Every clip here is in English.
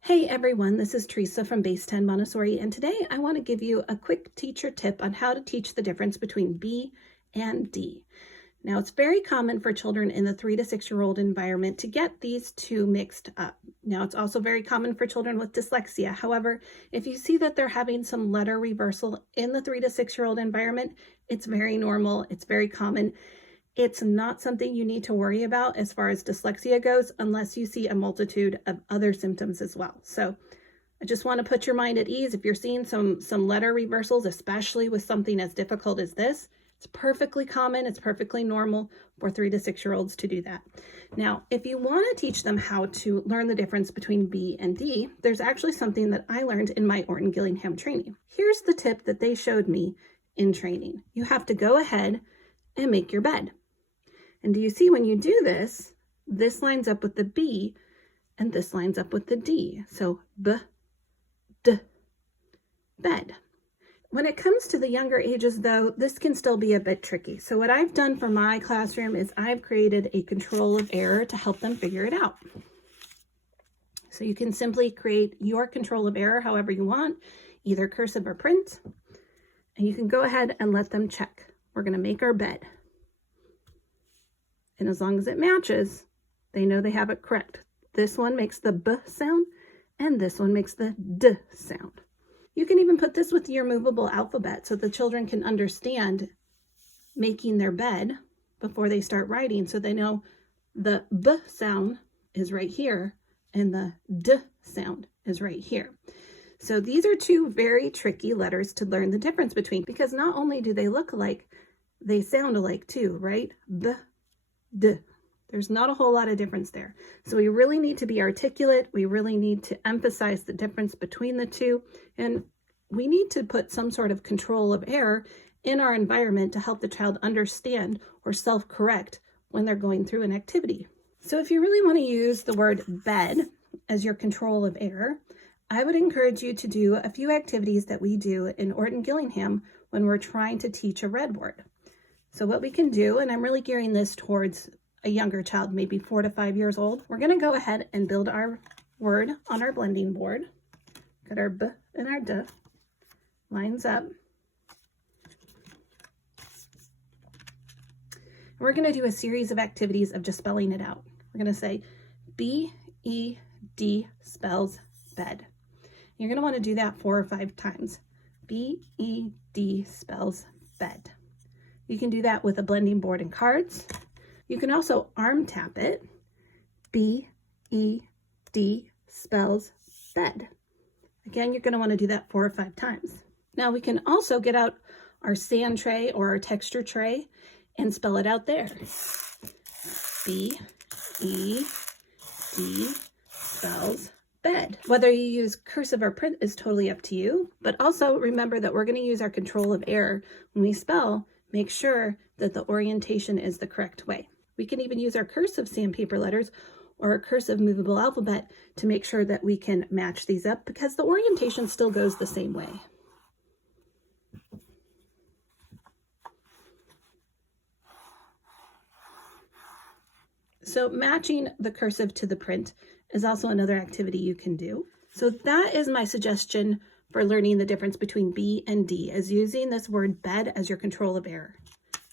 Hey everyone, this is Teresa from Base 10 Montessori, and today I want to give you a quick teacher tip on how to teach the difference between B and D. Now, it's very common for children in the 3 to 6-year-old environment to get these two mixed up. Now, it's also very common for children with dyslexia. However, if you see that they're having some letter reversal in the 3 to 6-year-old environment, it's very normal, it's very common. It's not something you need to worry about as far as dyslexia goes, unless you see a multitude of other symptoms as well. So I just want to put your mind at ease. If you're seeing some letter reversals, especially with something as difficult as this, it's perfectly common. It's perfectly normal for 3 to 6-year-olds to do that. Now, if you want to teach them how to learn the difference between B and D, there's actually something that I learned in my orton-gillingham training. Here's the tip that they showed me in training. You have to go ahead and make your bed. And do you see when you do this, this lines up with the B and this lines up with the D. So B, D, bed. When it comes to the younger ages though, this can still be a bit tricky. So what I've done for my classroom is I've created a control of error to help them figure it out. So you can simply create your control of error however you want, either cursive or print, and you can go ahead and let them check. We're going to make our bed. And as long as it matches, they know they have it correct. This one makes the B sound, and this one makes the D sound. You can even put this with your movable alphabet so the children can understand making their bed before they start writing, so they know the B sound is right here, and the D sound is right here. So these are two very tricky letters to learn the difference between, because not only do they look alike, they sound alike too, right? B, D. There's not a whole lot of difference there. So we really need to be articulate. We really need to emphasize the difference between the two. And we need to put some sort of control of error in our environment to help the child understand or self-correct when they're going through an activity. So if you really want to use the word bed as your control of error, I would encourage you to do a few activities that we do in orton-gillingham when we're trying to teach a red word. So what we can do, and I'm really gearing this towards a younger child, maybe 4 to 5 years old, we're going to go ahead and build our word on our blending board. Got our B and our D, lines up. We're going to do a series of activities of just spelling it out. We're going to say B-E-D spells bed. You're going to want to do that 4 or 5 times. B-E-D spells bed. You can do that with a blending board and cards. You can also arm tap it. B-E-D spells bed. Again, you're going to want to do that 4 or 5 times. Now we can also get out our sand tray or our texture tray and spell it out there. B-E-D spells bed. Whether you use cursive or print is totally up to you, but also remember that we're going to use our control of error when we spell. Make sure that the orientation is the correct way. We can even use our cursive sandpaper letters or a cursive movable alphabet to make sure that we can match these up, because the orientation still goes the same way. So matching the cursive to the print is also another activity you can do. So that is my suggestion for learning the difference between B and D, is using this word bed as your control of error.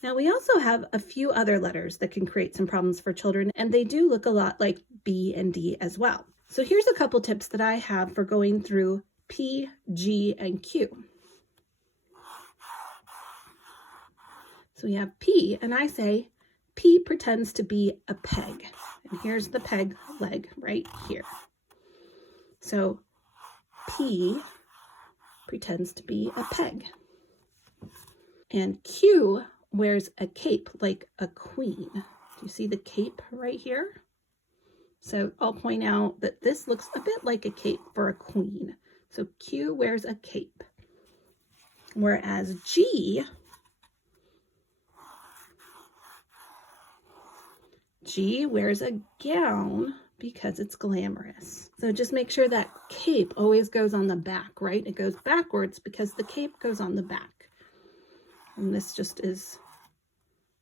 Now we also have a few other letters that can create some problems for children, and they do look a lot like B and D as well. So here's a couple tips that I have for going through P, G, and Q. So we have P, and I say P pretends to be a peg. And here's the peg leg right here. So P pretends to be a peg. And Q wears a cape like a queen. Do you see the cape right here? So I'll point out that this looks a bit like a cape for a queen. So Q wears a cape. Whereas G wears a gown because it's glamorous. So just make sure that cape always goes on the back, right? It goes backwards because the cape goes on the back. And this just is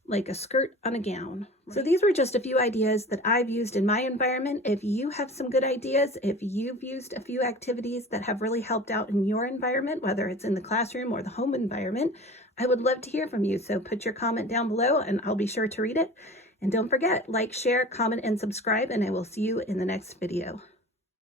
like a skirt on a gown. So these were just a few ideas that I've used in my environment. If you have some good ideas, if you've used a few activities that have really helped out in your environment, whether it's in the classroom or the home environment, I would love to hear from you. So put your comment down below and I'll be sure to read it. And don't forget, like, share, comment, and subscribe, and I will see you in the next video.